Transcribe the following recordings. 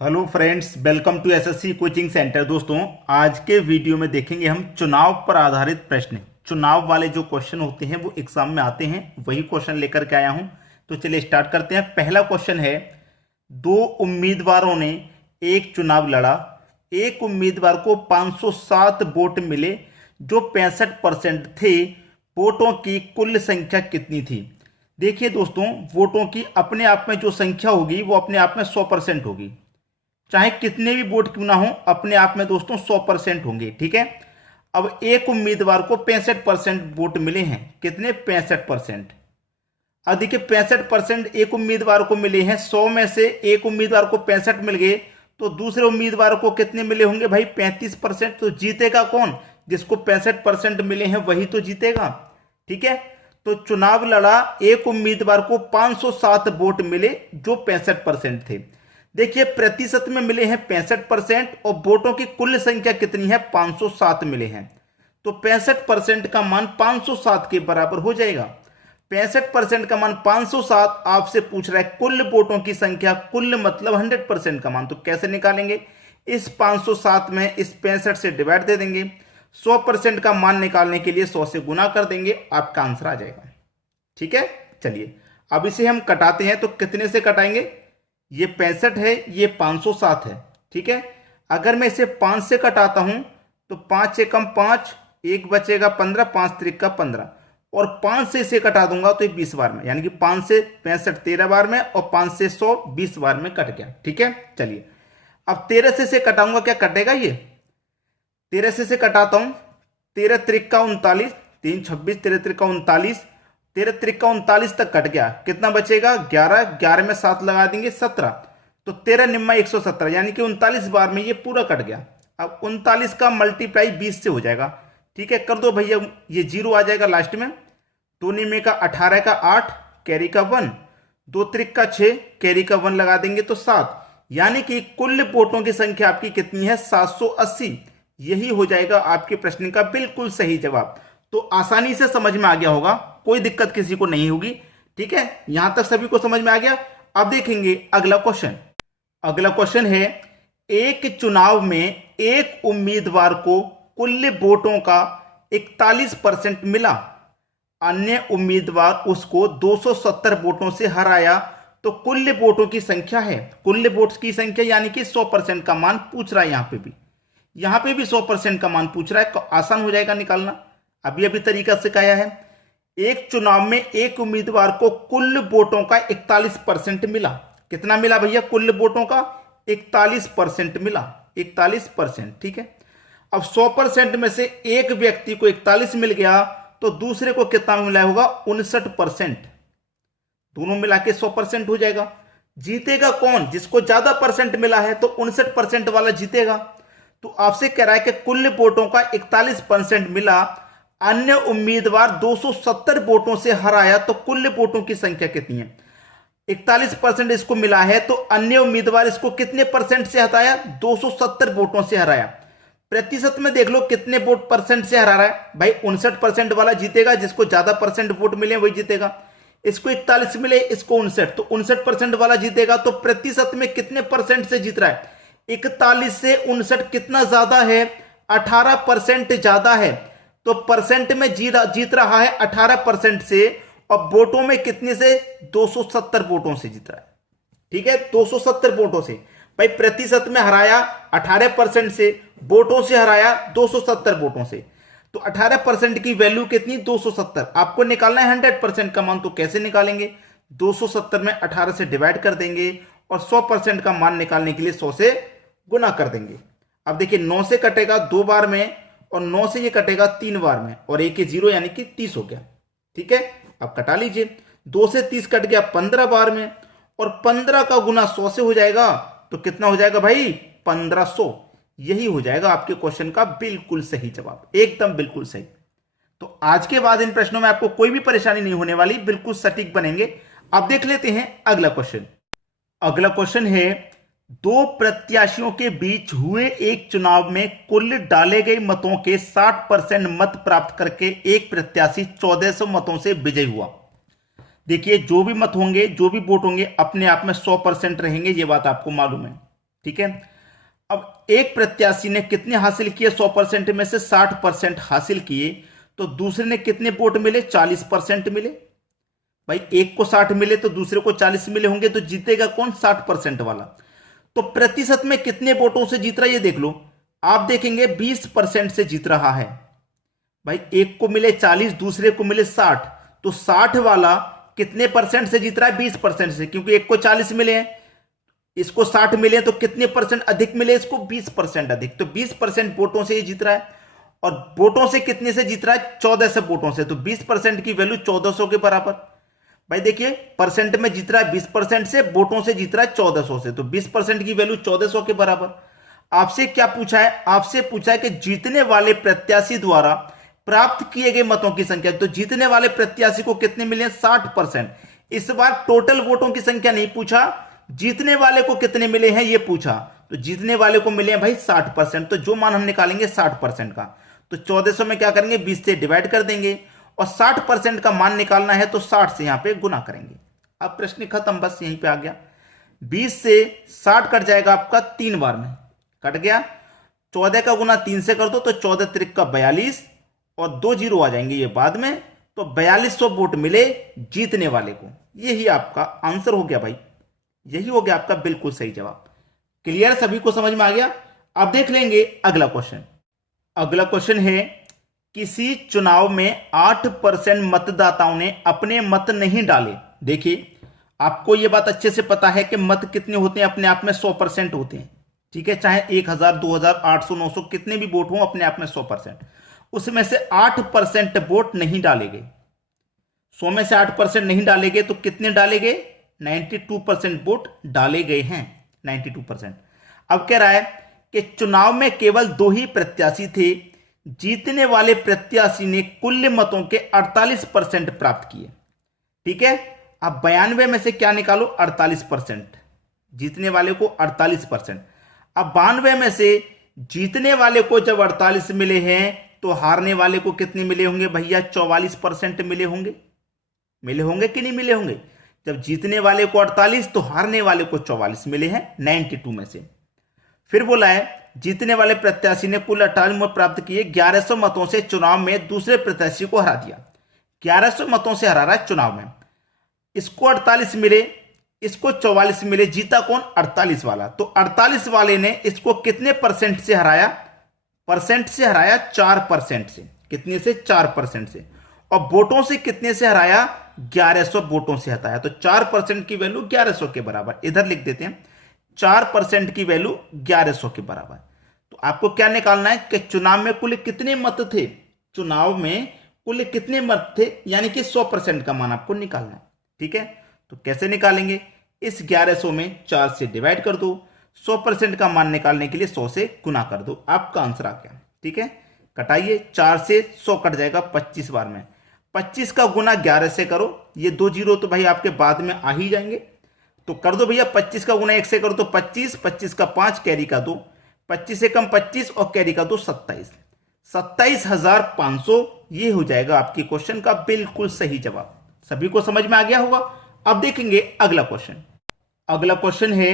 Hello friends, welcome to SSC coaching centre. दोस्तों, आज के वीडियो में देखेंगे हम चुनाव पर आधारित प्रश्न। चुनाव वाले जो क्वेश्चन होते हैं वो एग्जाम में आते हैं, वही क्वेश्चन लेकर के आया हूं। तो चलिए स्टार्ट करते हैं। पहला क्वेश्चन है, दो उम्मीदवारों ने एक चुनाव लड़ा। एक उम्मीदवार को 507 वोट मिले जो 65% थे। वोटों की कुल संख्या कितनी थी? देखिए दोस्तों, वोटों की अपने आप में जो संख्या होगी वो अपने आप में 100% होगी। चाहे कितने भी वोट क्यों ना हो, अपने आप में दोस्तों 100% होंगे। ठीक है। अब एक उम्मीदवार को 65% वोट मिले हैं। कितने? 65%। अब देखिए 65% एक उम्मीदवार को मिले हैं। 100 में से एक उम्मीदवार को 65 मिल गए तो दूसरे उम्मीदवार को कितने मिले होंगे भाई? 35%। तो जीतेगा कौन? जिसको 65% मिले हैं वही तो जीतेगा। ठीक है। तो चुनाव लड़ा, एक उम्मीदवार को 507 वोट मिले जो 65% थे। देखिए प्रतिशत में मिले हैं 65% और वोटों की कुल संख्या कितनी है? 507 मिले हैं। तो 65% का मान 507 के बराबर हो जाएगा। 65% का मान 507 आपसे पूछ रहा है कुल वोटों की संख्या, कुल मतलब 100% का मान। तो कैसे निकालेंगे? इस 507 में इस 65 से डिवाइड दे देंगे। 100% का मान निकालने के लिए 100 से गुना कर देंगे, आपका आंसर आ जाएगा। ठीक है। चलिए अब इसे हम कटाते हैं। तो कितने से कटाएंगे? ये 65 है, ये 507 है। ठीक है। अगर मैं इसे 5 से कटाता हूं तो 5 एकम 5, एक बचेगा 15, 5 त्रिक का 15, और 5 से इसे कटा दूंगा तो ये 20 बार में, यानी कि 5 से 65 13 बार में और 5 से 100 20 बार में कट गया। ठीक है। चलिए अब 13 से इसे कटाऊंगा, क्या कटेगा? ये 13 से इसे कटाता हूं। 13 त्रिक का 39, 3 26, 13 त्रिक का 39, 13 त्रिक का 39 तक कट गया। कितना बचेगा? 11, 11 में 7 लगा देंगे 17। तो 13 निम्मा 117, यानी कि 39 बार में ये पूरा कट गया। अब 39 का मल्टीप्लाई 20 से हो जाएगा। ठीक है, कर दो भैया, ये 0 आ जाएगा लास्ट में। 2 निम्मे का 18 का 8, कैरी का 1, 2 त्रिक का 6, कैरी का 1 लगा देंगे तो 7, यानी कि कुल वोटों की संख्या आपकी कितनी है? 780। यही हो जाएगा आपके प्रश्न का बिल्कुल सही जवाब। तो आसानी से समझ में आ गया होगा, कोई दिक्कत किसी को नहीं होगी। ठीक है, यहां तक सभी को समझ में आ गया। अब देखेंगे अगला क्वेश्चन। अगला क्वेश्चन है, एक चुनाव में एक उम्मीदवार को कुल वोटों का 41% मिला, अन्य उम्मीदवार उसको 270 वोटों से हराया, तो कुल वोटों की संख्या है। कुल वोट्स की संख्या यानी कि 100% का मान पूछ रहा है। यहां पे भी 100% का मान पूछ रहा है। तो आसान हो जाएगा निकालना। अभी अभी तरीका सिखाया है। एक चुनाव में एक उम्मीदवार को कुल वोटों का 41% मिला। कितना मिला भैया? कुल वोटों का 41% मिला। 41%। ठीक है। अब 100% में से एक व्यक्ति को 41 मिल गया तो दूसरे को कितना मिला होगा? 59%। दोनों मिला के 100% हो जाएगा। जीतेगा कौन? जिसको ज्यादा परसेंट मिला है, तो 59% वाला जीतेगा। तो आपसे कह रहा है कि कुल वोटों का 41% मिला, अन्य उम्मीदवार 270 वोटों से हराया, तो कुल वोटों की संख्या कितनी है? 41% इसको मिला है तो अन्य उम्मीदवार इसको कितने परसेंट से हटाया? 270 वोटों से हराया। प्रतिशत में देख लो कितने वोट परसेंट से हरा रहा है भाई? 59% वाला जीतेगा, जिसको ज्यादा परसेंट वोट मिले वही जीतेगा। इसको 41 मिले, इसको 59, तो 59% वाला जीतेगा। तो प्रतिशत में कितने परसेंट से जीत रहा है? 41 से 59 कितना ज्यादा है? 18% ज्यादा है। तो परसेंट में जीत रहा है 18% से, और वोटों में कितने से? 270 वोटों से जीत रहा है। ठीक है, 270 वोटों से। भाई प्रतिशत में हराया 18% से, वोटों से हराया 270 वोटों से। तो 18% की वैल्यू कितनी? 270। आपको निकालना है 100% का मान, तो कैसे निकालेंगे? 270 में 18 से डिवाइड कर देंगे और 100% का मान निकालने के लिए 100 से गुना कर देंगे। अब देखिए 9 से कटेगा 2 बार में, और 9 से ये कटेगा 3 बार में, और एक 0 यानी कि 30 हो गया। ठीक है, अब कटा लीजिए। 2 से 30 कट गया 15 बार में, और 15 का गुना 100 से हो जाएगा, तो कितना हो जाएगा भाई? 1500। यही हो जाएगा आपके क्वेश्चन का बिल्कुल सही जवाब, एकदम बिल्कुल सही। तो आज के बाद इन प्रश्नों में आपको कोई भी परेशानी नहीं होने वाली, बिल्कुल सटीक बनेंगे। अब देख लेते हैं अगला क्वेश्चन। अगला क्वेश्चन है, दो प्रत्याशियों के बीच हुए एक चुनाव में कुल डाले गए मतों के 60% मत प्राप्त करके एक प्रत्याशी 1400 मतों से विजयी हुआ। देखिए जो भी मत होंगे, जो भी वोट होंगे, अपने आप में 100% रहेंगे, ये बात आपको मालूम है। ठीक है। अब एक प्रत्याशी ने कितने हासिल किए, 100% में से 60% हासिल किए, तो दूसरे ने कितने वोट मिले, 40% मिले। भाई एक को 60 मिले तो दूसरे को 40 मिले होंगे, तो जीतेगा कौन, 60% वाला। तो प्रतिशत में कितने वोटों से जीत रहा है ये देख लो। आप देखेंगे 20% से जीत रहा है। भाई एक को मिले 40, दूसरे को मिले 60, तो 60 वाला कितने परसेंट से जीत रहा है, 20% से, क्योंकि एक को 40 मिले हैं, इसको 60 मिले, तो कितने परसेंट अधिक मिले, इसको 20% अधिक, तो 20% वोटों से ये जीत रहा है। और वोटों से कितने से जीत रहा है, 1400 वोटों से, तो 20% की वैल्यू 1400 के बराबर। भाई देखिए परसेंट में जीत रहा है 20% से, वोटों से जीत रहा है 1400 से, तो 20% की वैल्यू 1400 के बराबर। आपसे क्या पूछा है, आपसे पूछा है कि जीतने वाले प्रत्याशी द्वारा प्राप्त किए गए मतों की संख्या, तो जीतने वाले प्रत्याशी को कितने मिले, 60%। इस बार टोटल वोटों की संख्या नहीं पूछा, जीतने वाले को कितने मिले हैं ये पूछा, तो जीतने वाले को मिले हैं भाई 60%, तो जो मान हम निकालेंगे 60% का, तो 1400 में क्या करेंगे, 20 से डिवाइड कर देंगे, और 60% का मान निकालना है तो 60 से यहां पे गुना करेंगे। अब प्रश्न खत्म, बस यहीं पे आ गया। 20 से 60 कट जाएगा आपका 3 बार में, कट गया। 14 का गुना 3 से कर दो तो 14 त्रिक का 42, और 2 जीरो आ जाएंगे ये बाद में, तो 4200 वोट मिले जीतने वाले को। यही आपका आंसर हो गया भाई, यही हो गया आपका बिल्कुल सही जवाब। क्लियर, सभी को समझ में आ गया। अब देख लेंगे अगला क्वेश्चन। अगला क्वेश्चन है, किसी चुनाव में 8% मतदाताओं ने अपने मत नहीं डाले। देखिए आपको यह बात अच्छे से पता है कि मत कितने होते हैं, अपने आप में 100% होते हैं, ठीक है, चाहे 1000 2000 800 900 कितने भी वोट हों अपने आप में 100%। उसमें से 8% वोट नहीं डाले गए, 100 में से 8% नहीं डाले गए, तो कितने डाले गए, 92% वोट डाले गए हैं, 92%। अब कह रहा है कि चुनाव में केवल 2 ही प्रत्याशी थे, जीतने वाले प्रत्याशी ने कुल मतों के 48% प्राप्त किए, ठीक है। अब 92 में से क्या निकालो, 48%, जीतने वाले को 48%। अब 92 में से जीतने वाले को जब 48 मिले हैं, तो हारने वाले को कितने मिले होंगे भैया, 44% मिले होंगे। मिले होंगे कि नहीं मिले होंगे, जब जीतने वाले को 48 तो हारने वाले को 44 मिले हैं 92 में से। फिर बोला है जीतने वाले प्रत्याशी ने कुल 58 मत प्राप्त किए, 1100 मतों से चुनाव में दूसरे प्रत्याशी को हरा दिया। 1100 मतों से हरा रहा है चुनाव में, इसको 48 मिले, इसको 44 मिले, जीता कौन, 48 वाला। तो 48 वाले ने इसको कितने परसेंट से हराया, परसेंट से हराया 4% से, कितने से, 4% से। और वोटों से कितने से हराया, 1100 वोटों से हटाया, तो 4% की वैल्यू 1100 के बराबर। इधर लिख देते हैं 4% की वैल्यू 1100 के बराबर। तो आपको क्या निकालना है कि चुनाव में कुल कितने मत थे, चुनाव में कुल कितने मत थे, यानी कि 100% का मान आपको निकालना है, ठीक है। तो कैसे निकालेंगे, इस 1100 में 4 से डिवाइड कर दो, 100% का मान निकालने के लिए 100 से गुना कर दो, आपका आंसर आ गया, ठीक है। कटाइए, 4 से 100 कट जाएगा 25 बार में, 25 का गुना 11 से करो, ये 2 जीरो तो भाई आपके बाद में आ ही जाएंगे, तो कर दो भैया। 25 का गुना 1 से करो तो 25, 25 का 5, कैरी का 2, 25 से कम 25 और कैरी का 2 27, 27,500 ये हो जाएगा आपकी क्वेश्चन का बिल्कुल सही जवाब। सभी को समझ में आ गया होगा। अब देखेंगे अगला क्वेश्चन। अगला क्वेश्चन है,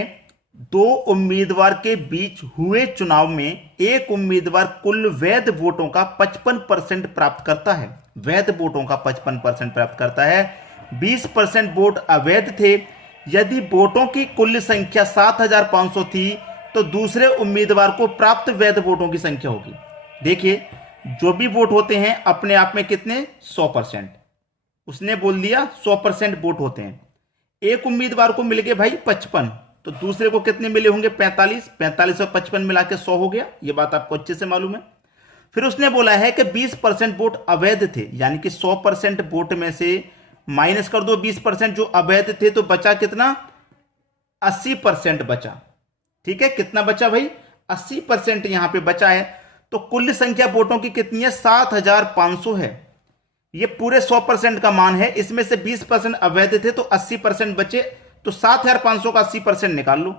2 उम्मीदवार के बीच हुए चुनाव में एक उम्मीदवार कुल वैध वोटों का 55% प्राप्त करता है, वैध वोटों का 55% प्राप्त करता है, 20% वोट अवैध थे। यदि वोटों की कुल संख्या 7500 थी, तो दूसरे उम्मीदवार को प्राप्त वैध वोटों की संख्या होगी। देखिए जो भी वोट होते हैं अपने आप में कितने, 100%, उसने बोल दिया 100% वोट होते हैं। एक उम्मीदवार को मिल गए भाई 55, तो दूसरे को कितने मिले होंगे, 45, 45 और 55 मिला के 100 हो गया, ये बात आपको अच्छे से मालूम है। फिर उसने बोला है कि 20% वोट अवैध थे, यानी कि 100% वोट में से माइनस कर दो 20% जो अवैध थे, तो बचा कितना, 80% बचा, ठीक है। कितना बचा भाई, 80% यहां पे बचा है। तो कुल संख्या वोटों की कितनी है, 7500 है। ये पूरे 100% का मान है, इसमें से 20% अवैध थे तो 80% बचे, तो 7500 का 80% निकाल लो।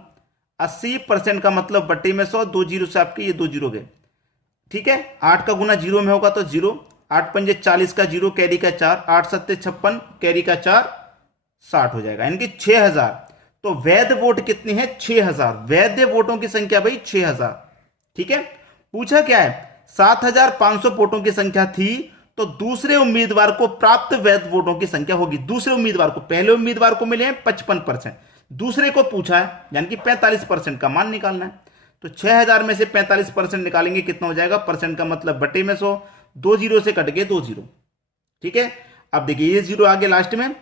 80% का मतलब बट्टे में 100, 2 जीरो से आपके ये 2 जीरो गए, ठीक है। 8 का गुना जीरो में होगा तो 0, 8 पंजे 40 का 0, कैरी का 4, 8 सत्ते 56, कैरी का 4, 60 हो जाएगा, यानी कि 6000। तो वैध वोट कितने हैं? 6000। वैध वोटों की संख्या भाई 6000। ठीक है, पूछा क्या है? 7500 वोटों की संख्या थी तो दूसरे उम्मीदवार को प्राप्त वैध वोटों की संख्या होगी। दूसरे उम्मीदवार को, पहले उम्मीदवार को मिले हैं 55%, दूसरे को पूछा है यानी कि 45% का मान निकालना है। तो 6000 में से 45% निकालेंगे, कितना हो जाएगा? परसेंट का मतलब बटे में 100, 2 जीरो से कट गए 2 जीरो। ठीक है, अब देखिए ये जीरो आगे लास्ट में,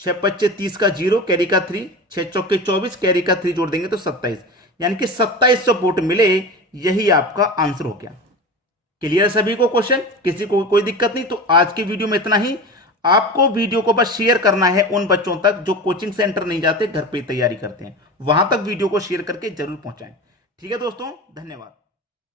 6 पच्चे 30 का जीरो, कैरी का 3, 6 चौके 24, कैरी का 3 जोड़ देंगे तो 27, यानी कि 2700 वोट मिले। यही आपका आंसर हो गया। क्लियर सभी को क्वेश्चन? किसी को कोई दिक्कत नहीं? तो आज की वीडियो में इतना ही। आपको वीडियो को बस शेयर करना है उन बच्चों तक जो कोचिंग सेंटर नहीं जाते, घर पे तैयारी करते हैं, वहां तक वीडियो को शेयर करके जरूर पहुंचाएं। ठीक है दोस्तों, धन्यवाद।